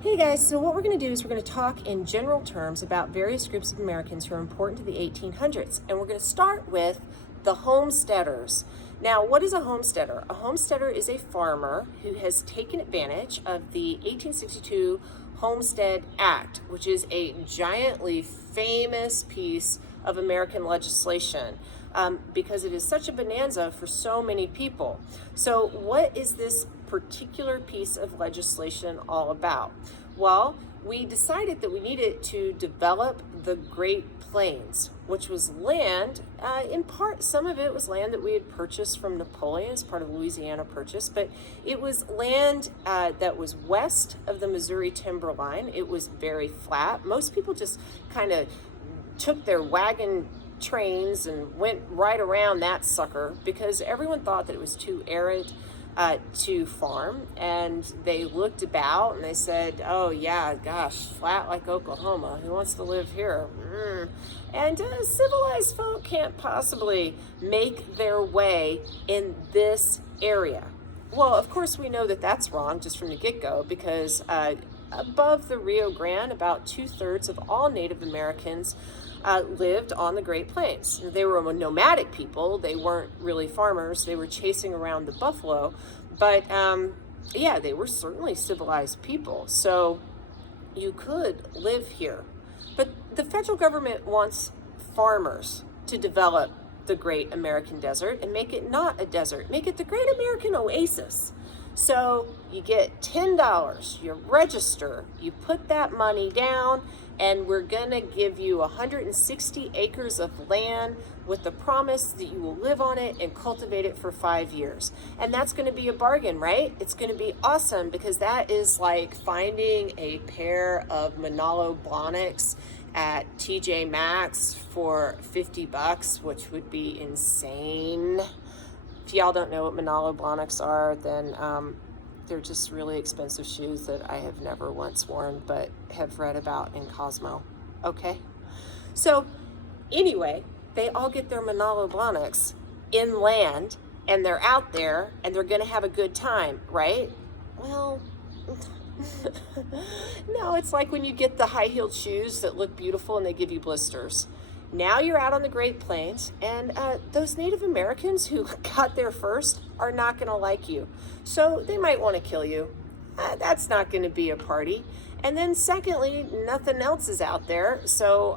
Hey guys, so what we're going to do is we're going to talk in general terms about various groups of Americans who are important to the 1800s. And we're going to start with the homesteaders. Now, what is a homesteader? A homesteader is a farmer who has taken advantage of the 1862 Homestead Act, which is a giantly famous piece of American legislation. Because it is such a bonanza for so many people. So what is this particular piece of legislation all about? Well, we decided that we needed to develop the Great Plains, which was land, in part, some of it was land that we had purchased from Napoleon as part of the Louisiana Purchase, but it was land that was west of the Missouri Timberline. It was very flat. Most people just kind of took their wagon trains and went right around that sucker because everyone thought that it was too arid to farm, and they looked about and they said, oh yeah, gosh, flat like Oklahoma, who wants to live here? And civilized folk can't possibly make their way in this area. Well, of course we know that that's wrong just from the get-go, because above the Rio Grande, about 2/3 of all Native Americans lived on the Great Plains. They were nomadic people. They weren't really farmers. They were chasing around the buffalo. But yeah, they were certainly civilized people. So you could live here. But the federal government wants farmers to develop the Great American Desert and make it not a desert. Make it the Great American Oasis. So you get $10, you register, you put that money down, and we're gonna give you 160 acres of land with the promise that you will live on it and cultivate it for 5 years. And that's gonna be a bargain, right? It's gonna be awesome, because that is like finding a pair of Manalo Blahniks at TJ Maxx for $50, which would be insane. If y'all don't know what Manalo Blahniks are, then they're just really expensive shoes that I have never once worn, but have read about in Cosmo. Okay? So anyway, they all get their Manalo Blahniks in land, and they're out there, and they're gonna have a good time, right? Well, no, it's like when you get the high-heeled shoes that look beautiful and they give you blisters. Now you're out on the Great Plains, and those Native Americans who got there first are not going to like you. So they might want to kill you. That's not going to be a party. And then secondly, nothing else is out there. So,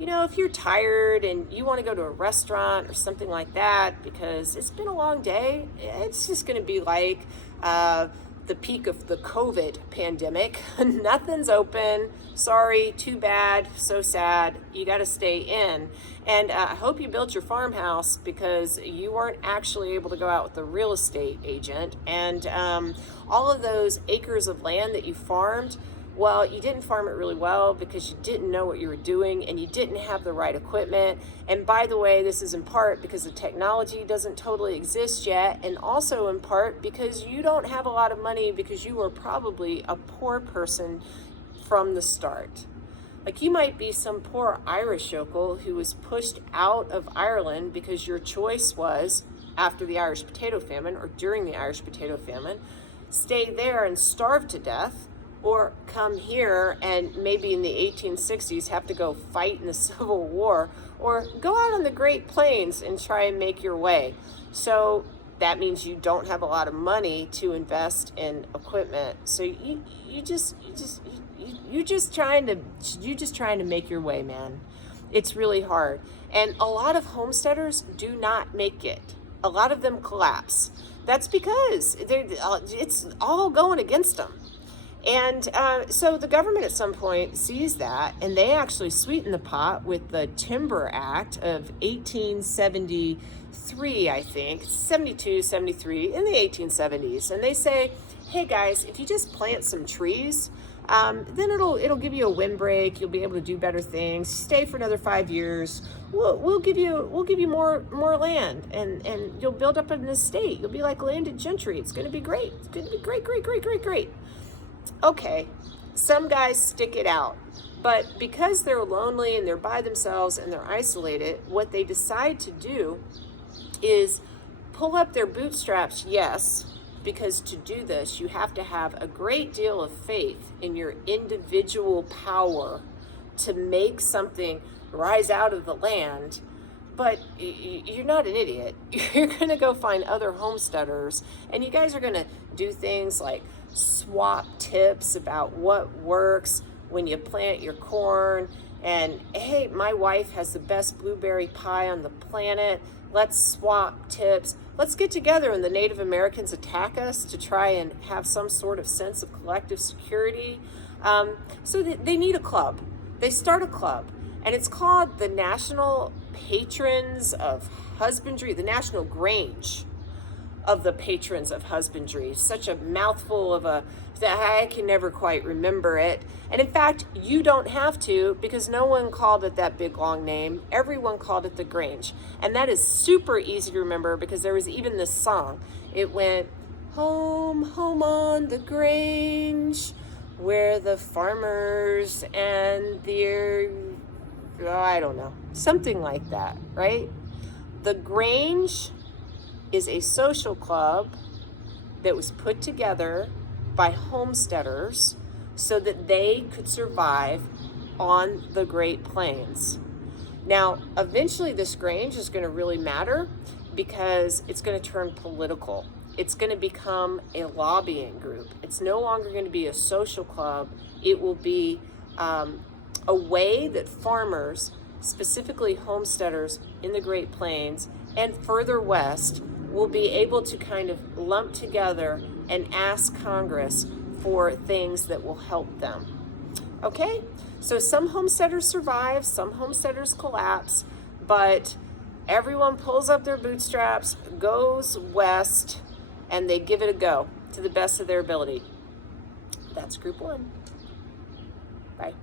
if you're tired and you want to go to a restaurant or something like that because it's been a long day, it's just going to be like the peak of the COVID pandemic. Nothing's open. Sorry, too bad, so sad. You got to stay in. And I hope you built your farmhouse, because you weren't actually able to go out with the real estate agent. And all of those acres of land that you farmed, well, you didn't farm it really well because you didn't know what you were doing and you didn't have the right equipment. And by the way, this is in part because the technology doesn't totally exist yet, and also in part because you don't have a lot of money because you were probably a poor person from the start. Like, you might be some poor Irish yokel who was pushed out of Ireland because your choice was, after the Irish potato famine or during the Irish potato famine, stay there and starve to death, or come here and maybe in the 1860s have to go fight in the Civil War, or go out on the Great Plains and try and make your way. So that means you don't have a lot of money to invest in equipment. So you're just trying to make your way, man. It's really hard. And a lot of homesteaders do not make it. A lot of them collapse. That's because it's all going against them. And so the government at some point sees that, and they actually sweeten the pot with the Timber Act of 1873, I think, 72, 73, in the 1870s. And they say, hey guys, if you just plant some trees, then it'll give you a windbreak. You'll be able to do better things. Stay for another 5 years. We'll give you more land, and you'll build up an estate. You'll be like landed gentry. It's going to be great. It's going to be great. Okay, some guys stick it out, but because they're lonely and they're by themselves and they're isolated, what they decide to do is pull up their bootstraps, yes, because to do this, you have to have a great deal of faith in your individual power to make something rise out of the land. But you're not an idiot. You're going to go find other homesteaders, and you guys are going to do things like swap tips about what works when you plant your corn. And hey, my wife has the best blueberry pie on the planet. Let's swap tips. Let's get together when the Native Americans attack us to try and have some sort of sense of collective security. So they need a club. They start a club, and it's called the National Patrons of Husbandry, the National Grange of the Patrons of Husbandry. Such a mouthful of that I can never quite remember it. And in fact, you don't have to, because no one called it that big long name. Everyone called it the Grange. And that is super easy to remember because there was even this song. It went, home, home on the Grange, where the farmers and the, I don't know, something like that, right? The Grange is a social club that was put together by homesteaders so that they could survive on the Great Plains. Now, eventually this Grange is going to really matter because it's going to turn political. It's going to become a lobbying group. It's no longer going to be a social club. It will be a way that farmers, specifically homesteaders in the Great Plains and further west, will be able to kind of lump together and ask Congress for things that will help them. Okay, so some homesteaders survive, some homesteaders collapse, but everyone pulls up their bootstraps, goes west, and they give it a go to the best of their ability. That's group one. Bye.